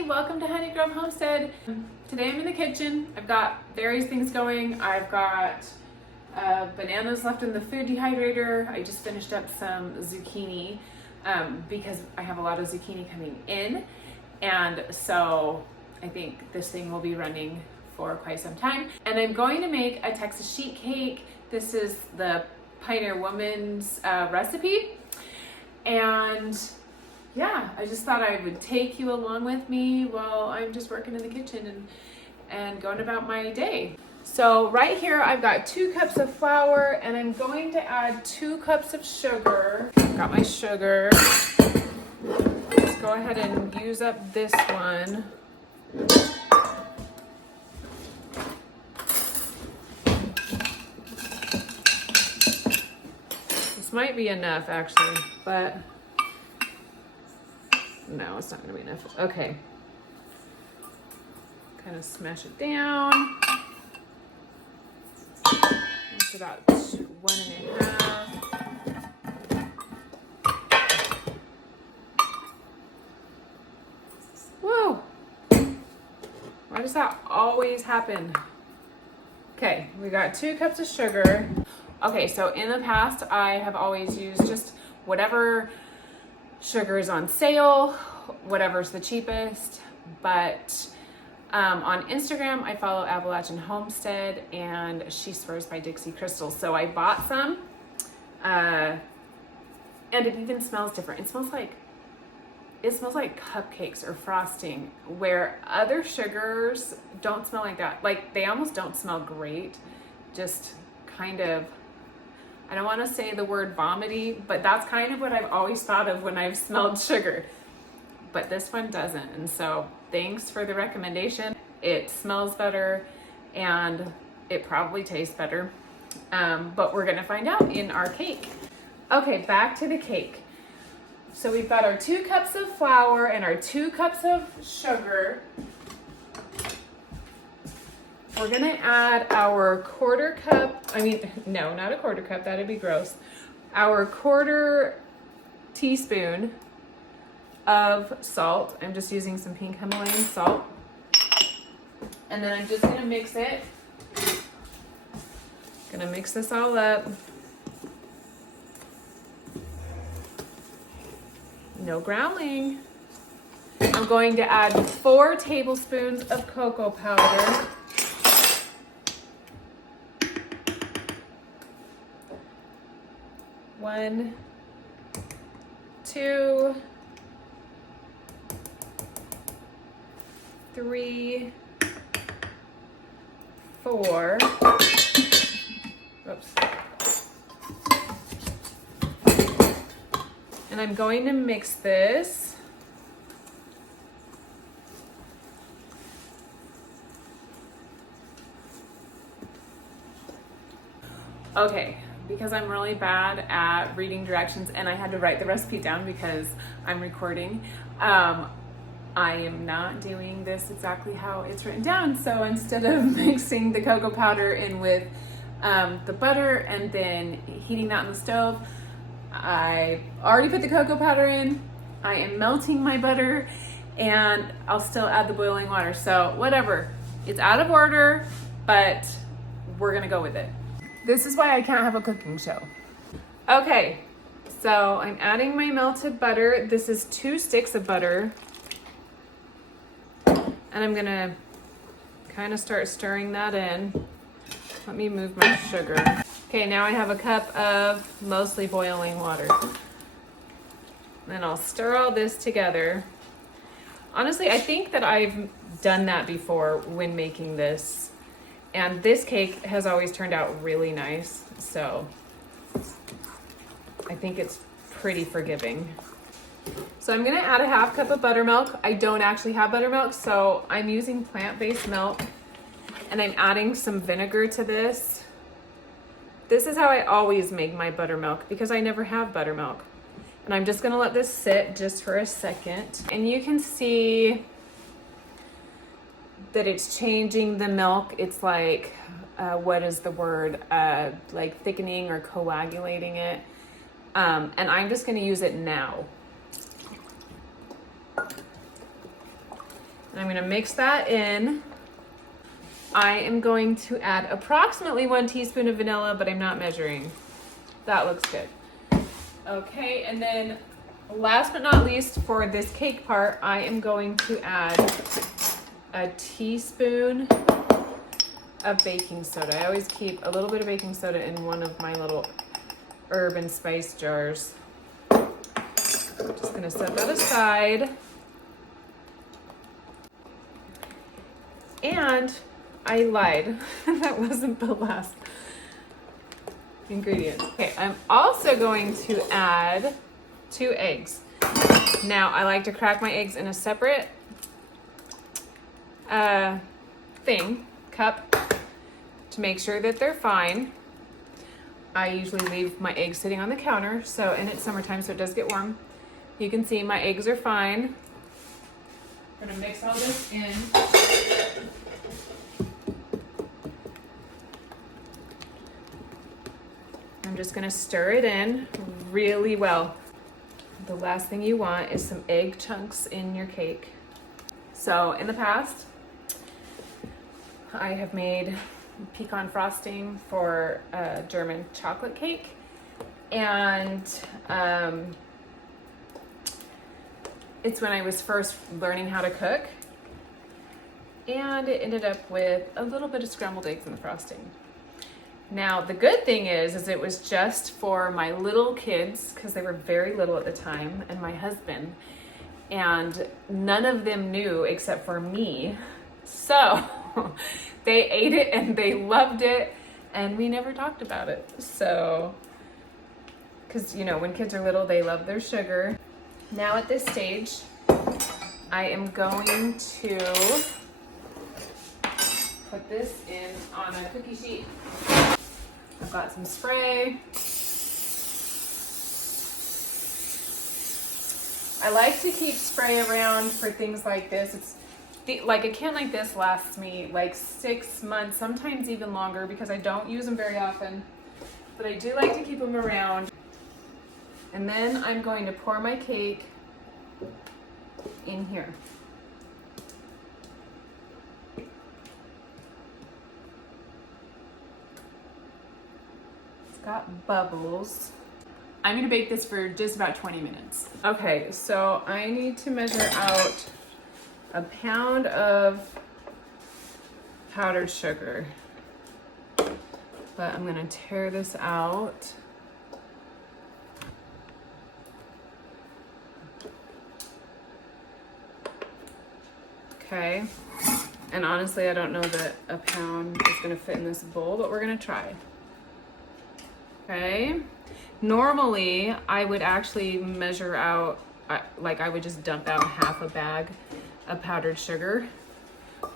Hey, welcome to Honey Grove Homestead. Today I'm in the kitchen. I've got various things going. I've got bananas left in the food dehydrator. I just finished up some zucchini because I have a lot of zucchini coming in. And so I think this thing will be running for quite some time. And I'm going to make a Texas sheet cake. This is the Pioneer Woman's recipe. And yeah, I just thought I would take you along with me while I'm just working in the kitchen and going about my day. So right here, I've got 2 cups of flour and I'm going to add 2 cups of sugar. Got my sugar. Let's go ahead and use up this one. This might be enough actually, but no, it's not gonna be enough. Okay. Kind of smash it down. It's about 1.5. Whoa! Why does that always happen? Okay, we got 2 cups of sugar. Okay, so in the past, I have always used just whatever sugar is on sale, whatever's the cheapest, but on Instagram, I follow Appalachian Homestead and she swears by Dixie Crystals. So I bought some, and it even smells different. It smells like cupcakes or frosting, where other sugars don't smell like that. Like, they almost don't smell great, just kind of, I don't want to say the word vomity, but that's kind of what I've always thought of when I've smelled sugar. But this one doesn't, and so thanks for the recommendation. It smells better and it probably tastes better, but we're gonna find out in our cake. Okay, back to the cake. So we've got our 2 cups of flour and our 2 cups of sugar. We're gonna add our 1/4 cup, no, not a 1/4 cup, that'd be gross. Our 1/4 teaspoon of salt. I'm just using some pink Himalayan salt. And then I'm just gonna mix it. Gonna mix this all up. No growling. I'm going to add 4 tablespoons of cocoa powder. One, 2, 3, 4. Oops. And I'm going to mix this. Okay, because I'm really bad at reading directions and I had to write the recipe down because I'm recording. I am not doing this exactly how it's written down. So instead of mixing the cocoa powder in with the butter and then heating that on the stove, I already put the cocoa powder in. I am melting my butter and I'll still add the boiling water. So whatever, it's out of order, but we're gonna go with it. This is why I can't have a cooking show. Okay, so I'm adding my melted butter. This is 2 sticks of butter. And I'm gonna kind of start stirring that in. Let me move my sugar. Okay, now I have a cup of mostly boiling water. Then I'll stir all this together. Honestly, I think that I've done that before when making this. And this cake has always turned out really nice. So I think it's pretty forgiving. So I'm gonna add a 1/2 cup of buttermilk. I don't actually have buttermilk, so I'm using plant-based milk. And I'm adding some vinegar to this. This is how I always make my buttermilk because I never have buttermilk. And I'm just gonna let this sit just for a second. And you can see that it's changing the milk. It's like, what is the word? Like thickening or coagulating it. And I'm just gonna use it now. I'm gonna mix that in. I am going to add approximately 1 teaspoon of vanilla, but I'm not measuring. That looks good. Okay, and then last but not least for this cake part, I am going to add a teaspoon of baking soda. I always keep a little bit of baking soda in one of my little herb and spice jars. I'm just gonna set that aside. And I lied. That wasn't the last ingredient. Okay, I'm also going to add 2 eggs. Now, I like to crack my eggs in a separate cup to make sure that they're fine. I usually leave my eggs sitting on the counter, and it's summertime, so it does get warm. You can see my eggs are fine. I'm gonna mix all this in. I'm just gonna stir it in really well. The last thing you want is some egg chunks in your cake. So in the past, I have made pecan frosting for a German chocolate cake, and it's when I was first learning how to cook, and it ended up with a little bit of scrambled eggs in the frosting. Now, the good thing is it was just for my little kids, because they were very little at the time, and my husband, and none of them knew except for me. So they ate it and they loved it, and we never talked about it. So, because when kids are little, they love their sugar. Now at this stage, I am going to put this in on a cookie sheet. I've got some spray. I like to keep spray around for things like this. Like a can like this lasts me like 6 months, sometimes even longer, because I don't use them very often, but I do like to keep them around. And then I'm going to pour my cake in here. It's got bubbles. I'm gonna bake this for just about 20 minutes. Okay, so I need to measure out a pound of powdered sugar, but I'm gonna tear this out. Okay, and honestly, I don't know that a pound is gonna fit in this bowl, but we're gonna try. Okay, normally I would actually measure out, like I would just dump out half a bag of powdered sugar.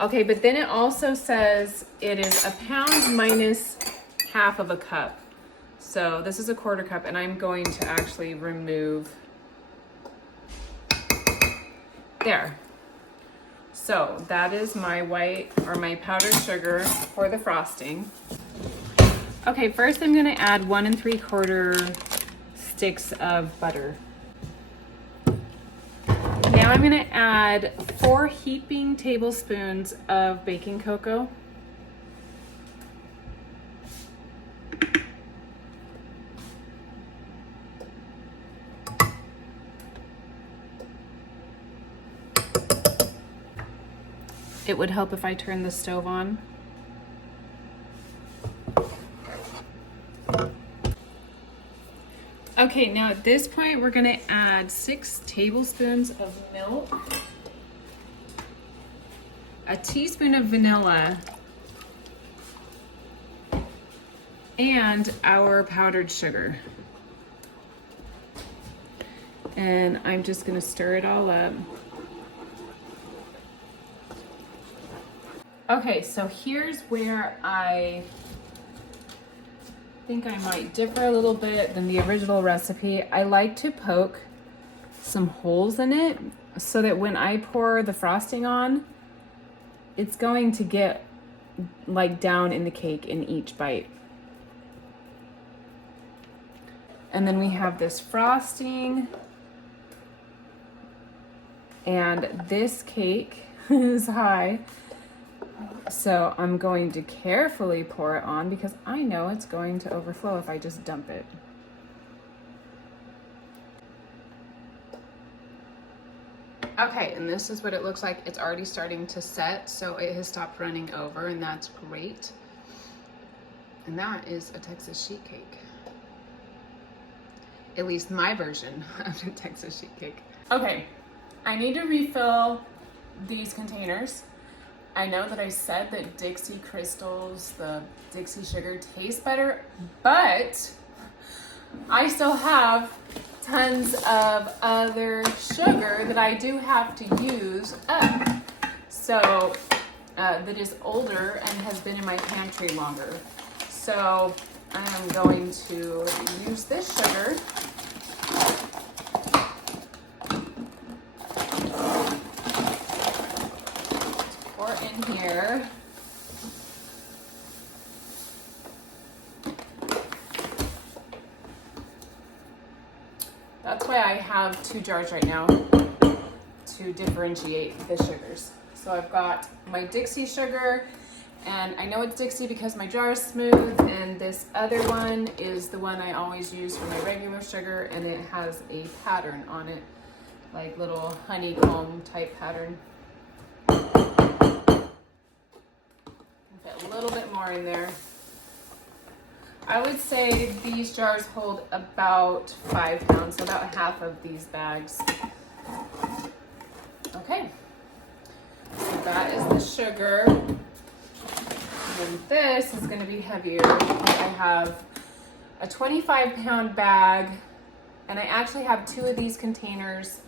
Okay, but then it also says it is a pound minus half of a cup. So this is a 1/4 cup, and I'm going to actually remove there. So that is my my powdered sugar for the frosting. Okay, first I'm gonna add 1 3/4 sticks of butter. Now I'm gonna add 4 heaping tablespoons of baking cocoa. It would help if I turned the stove on. Okay, now at this point, we're gonna add 6 tablespoons of milk, a teaspoon of vanilla, and our powdered sugar. And I'm just gonna stir it all up. Okay, so here's where I think I might differ a little bit than the original recipe. I like to poke some holes in it so that when I pour the frosting on, it's going to get like down in the cake in each bite. And then we have this frosting, and this cake is high. So I'm going to carefully pour it on because I know it's going to overflow if I just dump it. Okay, and this is what it looks like. It's already starting to set, so it has stopped running over, and that's great. And that is a Texas sheet cake. At least my version of a Texas sheet cake. Okay, I need to refill these containers. I know that I said that Dixie crystals, the Dixie sugar tastes better, but I still have tons of other sugar that I do have to use up. So that is older and has been in my pantry longer. So I am going to use this sugar. Pour in here. That's why I have 2 jars right now to differentiate the sugars. So I've got my Dixie sugar, and I know it's Dixie because my jar is smooth, and this other one is the one I always use for my regular sugar, and it has a pattern on it, like little honeycomb type pattern. Put a little bit more in there. I would say these jars hold about 5 pounds, so about half of these bags. Okay, so that is the sugar. And this is going to be heavier. I have a 25-pound bag, and I actually have 2 of these containers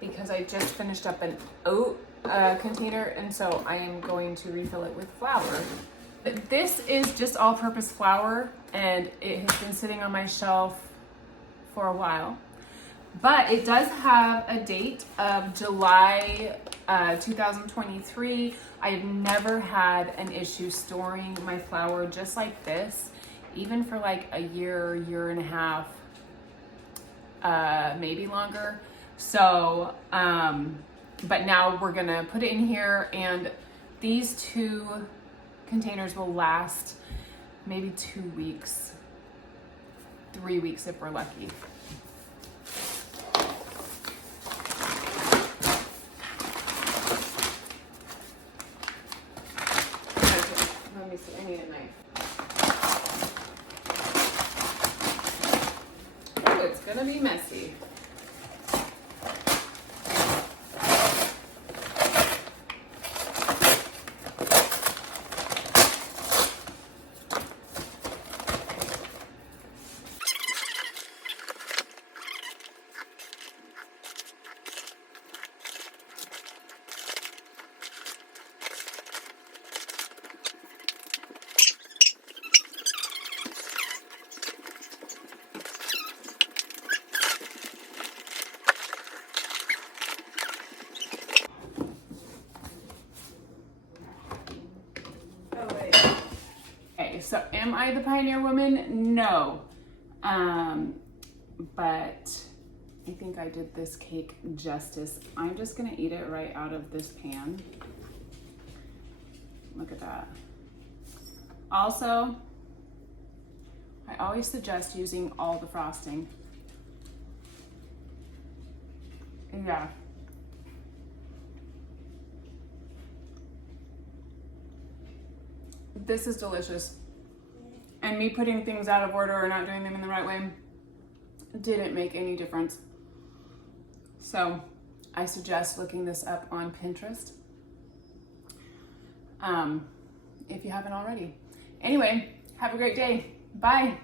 because I just finished up an oat container, and so I am going to refill it with flour. This is just all-purpose flour, and it has been sitting on my shelf for a while. But it does have a date of July 2023. I have never had an issue storing my flour just like this, even for like a year, year and a half, maybe longer. So, but now we're gonna put it in here, and these 2 containers will last maybe 2 weeks, 3 weeks if we're lucky. Let me see, I need a knife. Oh, it's gonna be messy. So am I the pioneer woman? No. But I think I did this cake justice. I'm just gonna eat it right out of this pan. Look at that. Also, I always suggest using all the frosting. Yeah. This is delicious. And me putting things out of order or not doing them in the right way didn't make any difference. So I suggest looking this up on Pinterest if you haven't already. Anyway, have a great day. Bye.